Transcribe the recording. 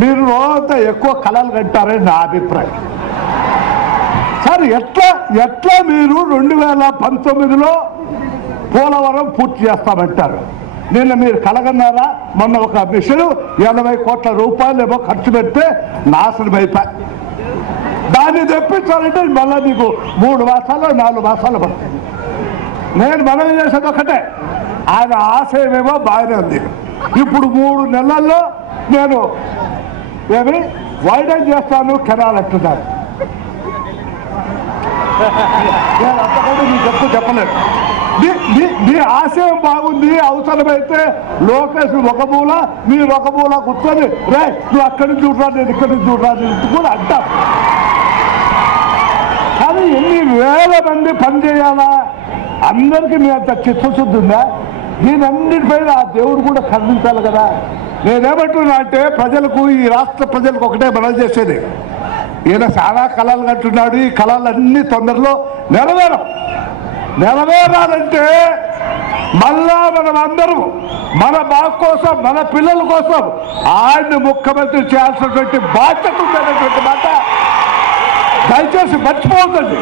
మీరు రోజంతా ఎక్కువ కళలు కంటారని నా అభిప్రాయం. సార్ ఎట్లా ఎట్లా మీరు రెండు వేల పంతొమ్మిదిలో పోలవరం పూర్తి చేస్తామంటారు? నిన్న మీరు కలగన్నారా? మొన్న ఒక మిషన్ ఎనభై కోట్ల రూపాయలు ఏమో ఖర్చు పెడితే నాశనం అయిపోయి. దాన్ని తెప్పించాలంటే మళ్ళీ నీకు మూడు మాసాలు నాలుగు మాసాలు పడుతుంది. నేను మనం చేసేది ఒకటే. ఆయన ఆశయమేమో బాగానే ఉంది. ఇప్పుడు మూడు నెలల్లో నేను ఏమి వైడన్ చేస్తాను కెనాల్ అంటున్నారు నేను అంతకంటే మీ చెప్పు చెప్పలేదు. మీ- మీ- ఆశయం బాగుంది అవసరమైతే లోకేష్ ఒక మూల మీరు ఒక మూల కూర్చొని రే నువ్వు అక్కడి నుంచి చూడరా నేను ఇక్కడి నుంచి చూడరా నేను కూడా అంటాం. కానీ ఎన్ని వేల మంది పని చేయాలా? అందరికీ మీ అంత చిత్తశుద్ధి ఉందా? దీనన్నిటిపైన ఆ దేవుడు కూడా కరుణించాలి కదా. నేనేమంటున్నా అంటే ప్రజలకు ఈ రాష్ట్ర ప్రజలకు ఒకటే మనం చేసేది. ఈయన చాలా కళలు కంటున్నాడు ఈ కళలన్నీ తొందరలో నెరవేరం. నెరవేరాలంటే మళ్ళా మనం అందరం మన బాగు కోసం మన పిల్లల కోసం ఆయన్ని ముఖ్యమంత్రి చేయాల్సినటువంటి బాధ్యత ఉందనేటువంటి మాట దయచేసి మర్చిపోవద్దండి.